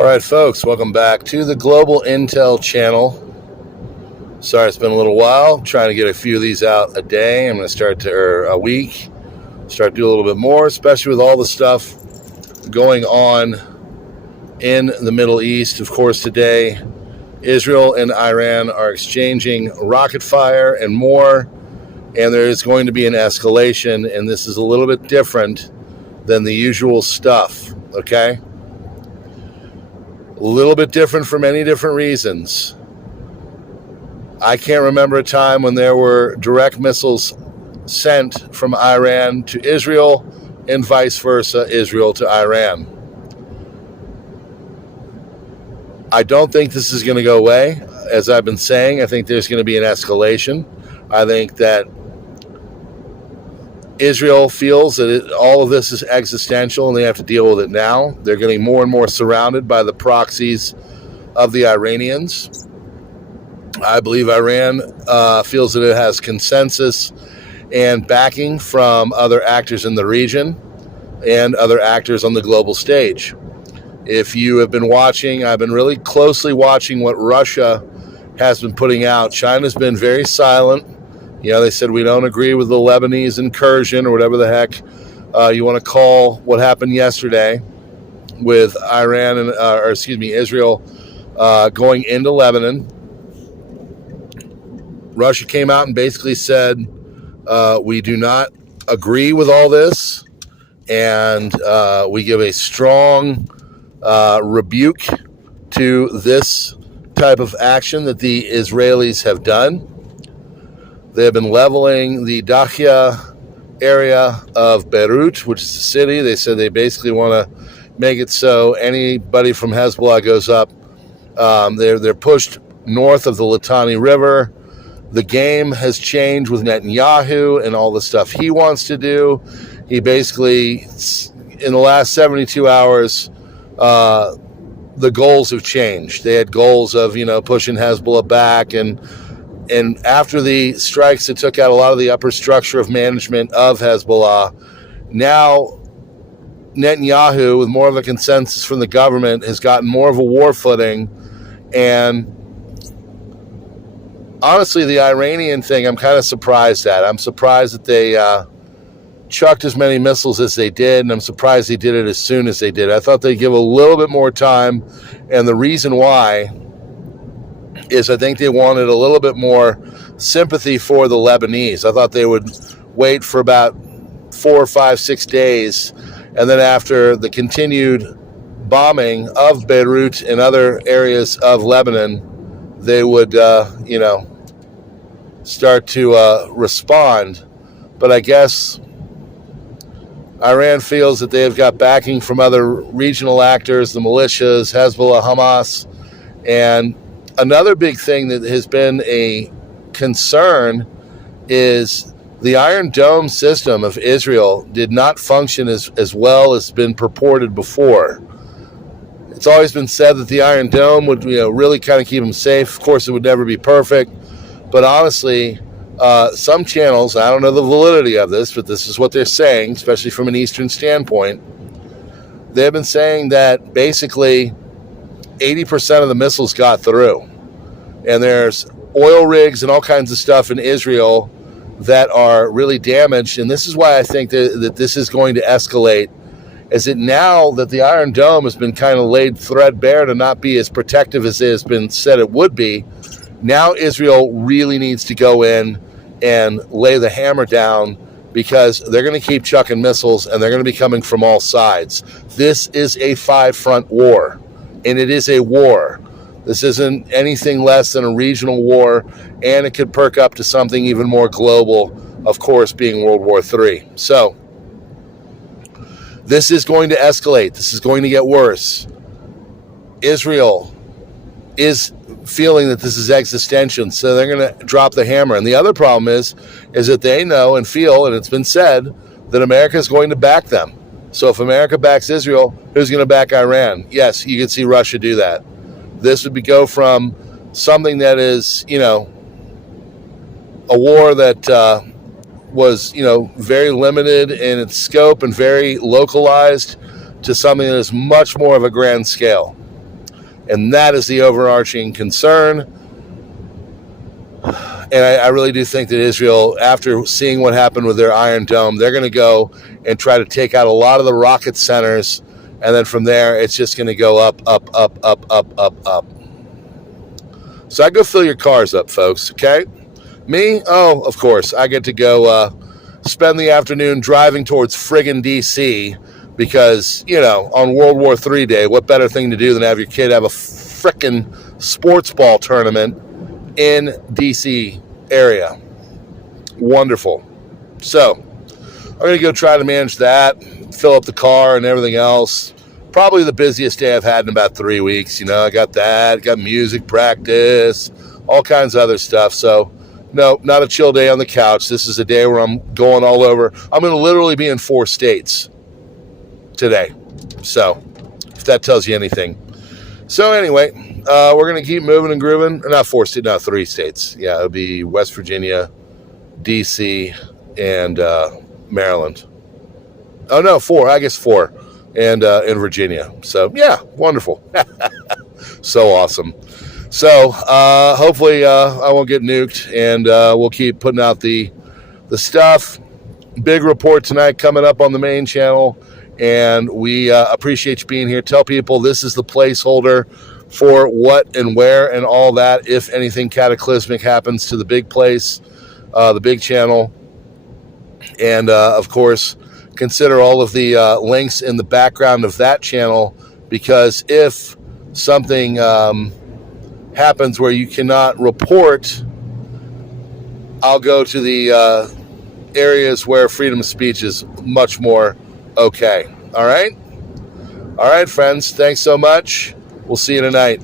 All right, folks, welcome back to the Global Intel channel. Sorry, it's been a little while. I'm trying to get a few of these out a day. I'm going to or a week. Start to do a little bit more, especially with all the stuff going on in the Middle East. Of course, today, Israel and Iran are exchanging rocket fire and more, and there is going to be an escalation, and this is a little bit different than the usual stuff, okay? A little bit different for many different reasons. I can't remember a time when there were direct missiles sent from Iran to Israel and vice versa, Israel to Iran. I don't think this is going to go away. As I've been saying, I think there's going to be an escalation. I think that Israel feels that all of this is existential and they have to deal with it now. They're getting more and more surrounded by the proxies of the Iranians. I believe Iran feels that it has consensus and backing from other actors in the region and other actors on the global stage. If you have been watching, I've been really closely watching what Russia has been putting out. China's been very silent. You know, they said we don't agree with the Lebanese incursion or whatever the heck you want to call what happened yesterday with Iran and, Israel going into Lebanon. Russia came out and basically said, we do not agree with all this, and we give a strong rebuke to this type of action that the Israelis have done. They have been leveling the Dakhia area of Beirut, which is the city. They said they basically want to make it so anybody from Hezbollah goes up. They're pushed north of the Litani River. The game has changed with Netanyahu and all the stuff he wants to do. He basically, in the last 72 hours, the goals have changed. They had goals of, pushing Hezbollah back, and after the strikes that took out a lot of the upper structure of management of Hezbollah, now Netanyahu, with more of a consensus from the government, has gotten more of a war footing. And honestly, the Iranian thing, I'm kind of surprised at. I'm surprised that they chucked as many missiles as they did, and I'm surprised they did it as soon as they did. I thought they'd give a little bit more time, and the reason why is I think they wanted a little bit more sympathy for the Lebanese. I thought they would wait for about 4 or 5, 6 days, and then after the continued bombing of Beirut and other areas of Lebanon, they would, start to respond. But I guess Iran feels that they have got backing from other regional actors, the militias, Hezbollah, Hamas, and another big thing that has been a concern is the Iron Dome system of Israel did not function as well as been purported before. It's always been said that the Iron Dome would really kind of keep them safe. Of course, it would never be perfect. But honestly, some channels, I don't know the validity of this, but this is what they're saying, especially from an Eastern standpoint. They've been saying that basically 80% of the missiles got through. And there's oil rigs and all kinds of stuff in Israel that are really damaged. And this is why I think that this is going to escalate, is that now that the Iron Dome has been kind of laid threadbare to not be as protective as it has been said it would be, now Israel really needs to go in and lay the hammer down, because they're going to keep chucking missiles and they're going to be coming from all sides. This is a 5-front war, and it is a war. This isn't anything less than a regional war, and it could perk up to something even more global, of course, being World War III. So this is going to escalate. This is going to get worse. Israel is feeling that this is existential, so they're going to drop the hammer. And the other problem is that they know and feel, and it's been said, that America is going to back them. So if America backs Israel, who's going to back Iran? Yes, you could see Russia do that. This would go from something that is, a war that was, very limited in its scope and very localized, to something that is much more of a grand scale. And that is the overarching concern. And I really do think that Israel, after seeing what happened with their Iron Dome, they're going to go and try to take out a lot of the rocket centers. And then from there, it's just going to go up, up, up, up, up, up, up. So I go fill your cars up, folks, okay? Me? Oh, of course. I get to go spend the afternoon driving towards friggin' D.C. because, on World War III Day, what better thing to do than have your kid have a frickin' sports ball tournament in D.C. area. Wonderful. So, I'm going to go try to manage that, fill up the car and everything else. Probably the busiest day I've had in about 3 weeks. I got that, got music practice, all kinds of other stuff. So, no, not a chill day on the couch. This is a day where I'm going all over. I'm going to literally be in 4 states today. So, if that tells you anything. So, anyway, we're going to keep moving and grooving. Not 4 states, no, 3 states. Yeah, it'll be West Virginia, D.C., and Maryland. Oh, no, 4. I guess 4. And in Virginia. So, yeah, wonderful. So awesome. So, hopefully I won't get nuked, and we'll keep putting out the stuff. Big report tonight coming up on the main channel, and we appreciate you being here. Tell people this is the placeholder for what and where and all that, if anything cataclysmic happens to the big place, the big channel. And, of course, consider all of the links in the background of that channel, because if something happens where you cannot report, I'll go to the areas where freedom of speech is much more okay. All right? All right, friends. Thanks so much. We'll see you tonight.